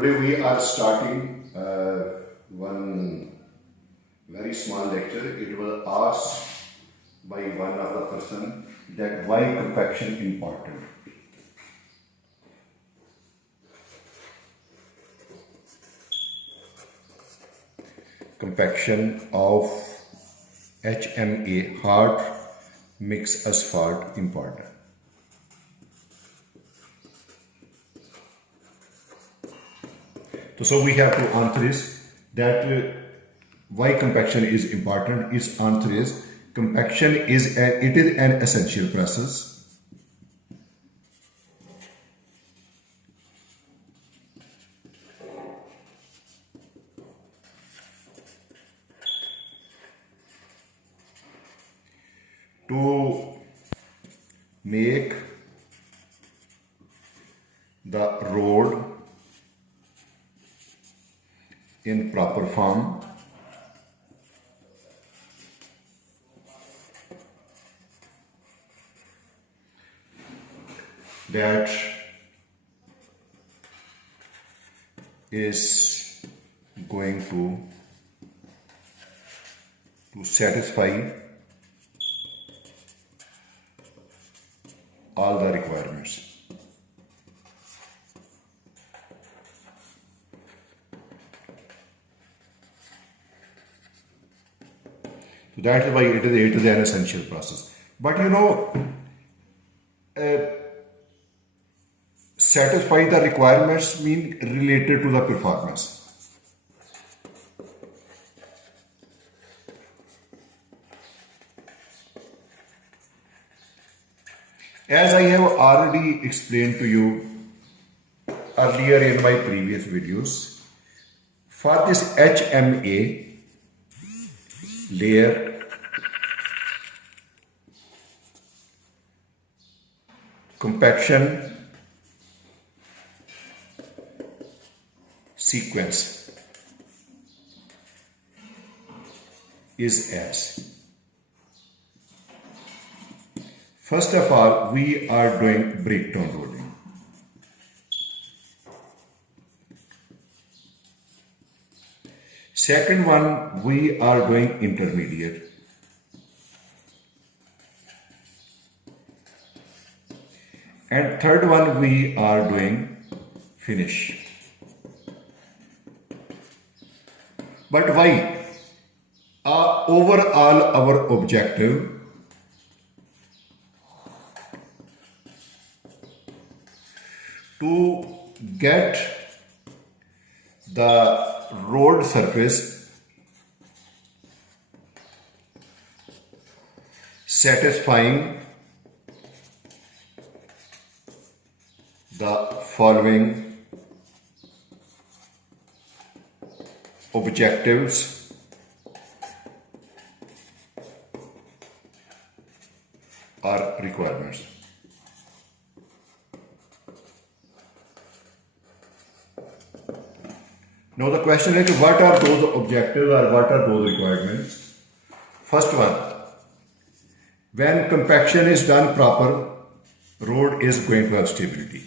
Today we are starting one very small lecture. It was asked by one of the person that why compaction important. Compaction of HMA, hard mix asphalt, important. So we have to answer is that why compaction is important. Its answer is compaction is an essential process. To make the road in proper form, that is going to satisfy all the requirements. So that is why it is an essential process. But satisfy the requirements mean related to the performance. As I have already explained to you earlier in my previous videos, for this HMA layer, compaction sequence is as. First of all, we are doing breakdown loading. Second one, we are doing intermediate. And third one, we are doing finish. But why? Overall, our objective to get the road surface satisfying the following objectives or requirements. Now the question is, what are those objectives or what are those requirements? First one, when compaction is done proper, road is going to have stability.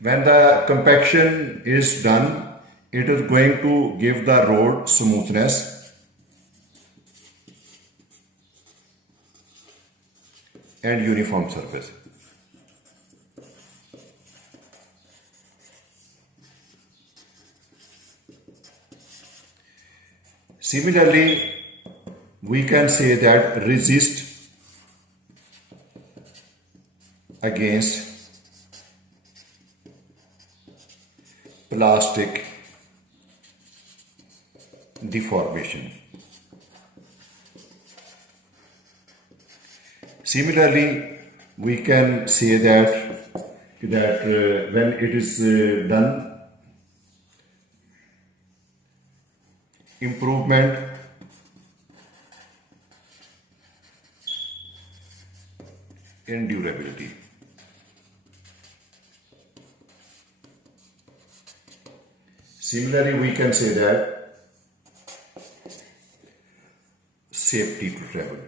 When the compaction is done, it is going to give the road smoothness and uniform surface. Similarly, we can say that resist against plastic deformation. Similarly, we can say that when it is done, improvement in durability. Similarly, we can say that safety to travel.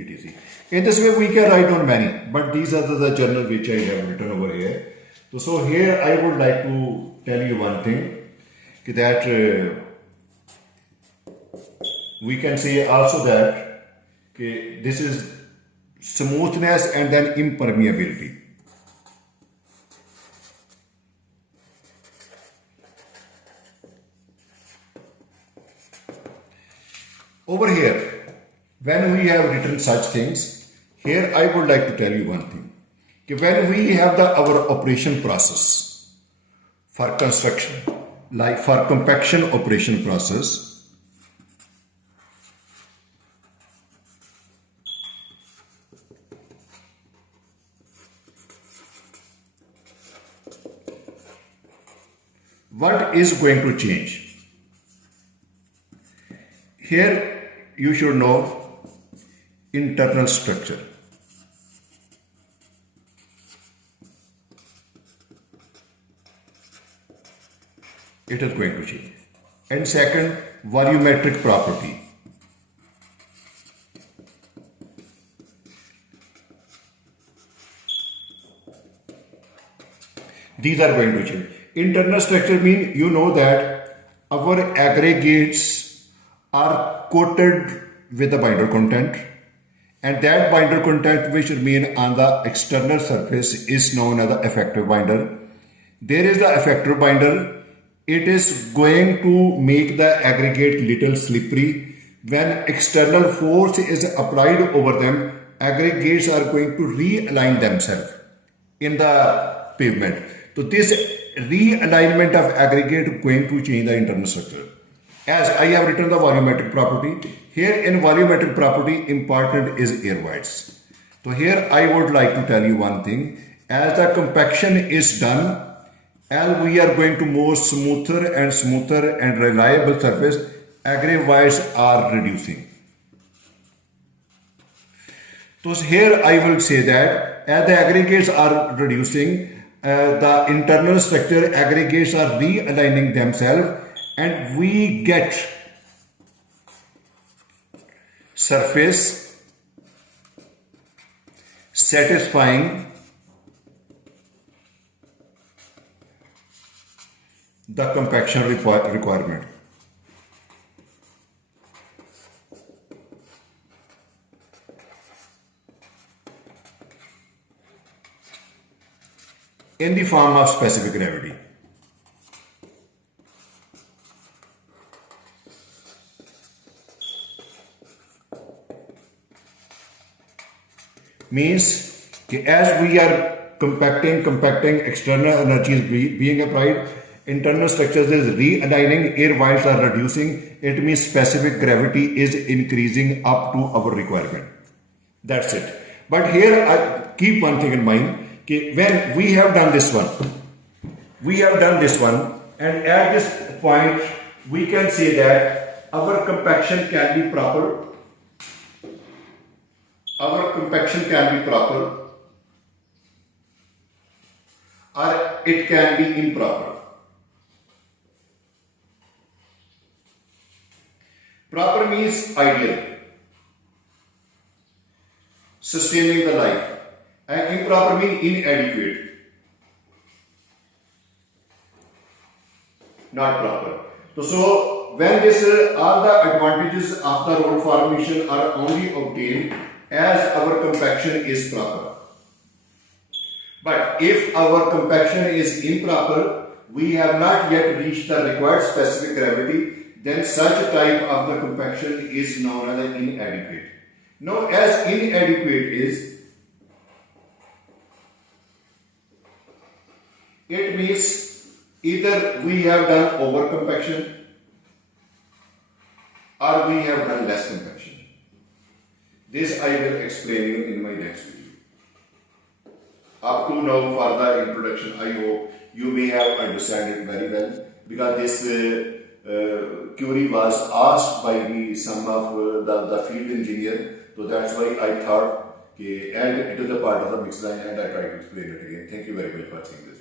etc. In this way, we can write on many, but these are the journal which I have written over here. So here I would like to tell you one thing, that we can say also that this is smoothness and then impermeability. Over here, when we have written such things, here I would like to tell you one thing. When we have our operation process for construction, like for compaction operation process, what is going to change? Here you should know internal structure. It is going to change. And second, volumetric property. These are going to change. Internal structure means you know that our aggregates are coated with the binder content, and that binder content which remain on the external surface is known as the effective binder. There is the effective binder. It is going to make the aggregate little slippery. When external force is applied over them, aggregates are going to realign themselves in the pavement. So this realignment of aggregate is going to change the internal structure. As I have written the volumetric property, here in volumetric property, important is air voids. So here I would like to tell you one thing. As the compaction is done, and we are going to more smoother and reliable surface, aggregate voids are reducing. So here I will say that as the aggregates are reducing, the internal structure aggregates are realigning themselves, and we get surface satisfying the compaction requirement. In the form of specific gravity. Means as we are compacting, external energy is being applied, internal structures is realigning, air voids are reducing. It means specific gravity is increasing up to our requirement. That's it. But here I keep one thing in mind. When we have done this one, and at this point we can say that our compaction can be proper. Or it can be improper. Proper means ideal, sustaining the life, and improper means inadequate, not proper. So when this all the advantages of the road formation are only obtained as our compaction is proper. But if our compaction is improper, we have not yet reached the required specific gravity, then such type of the compaction is known as inadequate. Now, as inadequate is, it means either we have done over compaction or we have done less compaction. This I will explain you in my next video. Up to now, for the introduction, I hope you may have understand it very well, because this query was asked by some of the field engineer, so that's why I thought add it to the part of the mix line, and I try to explain it again. Thank you very much for seeing this.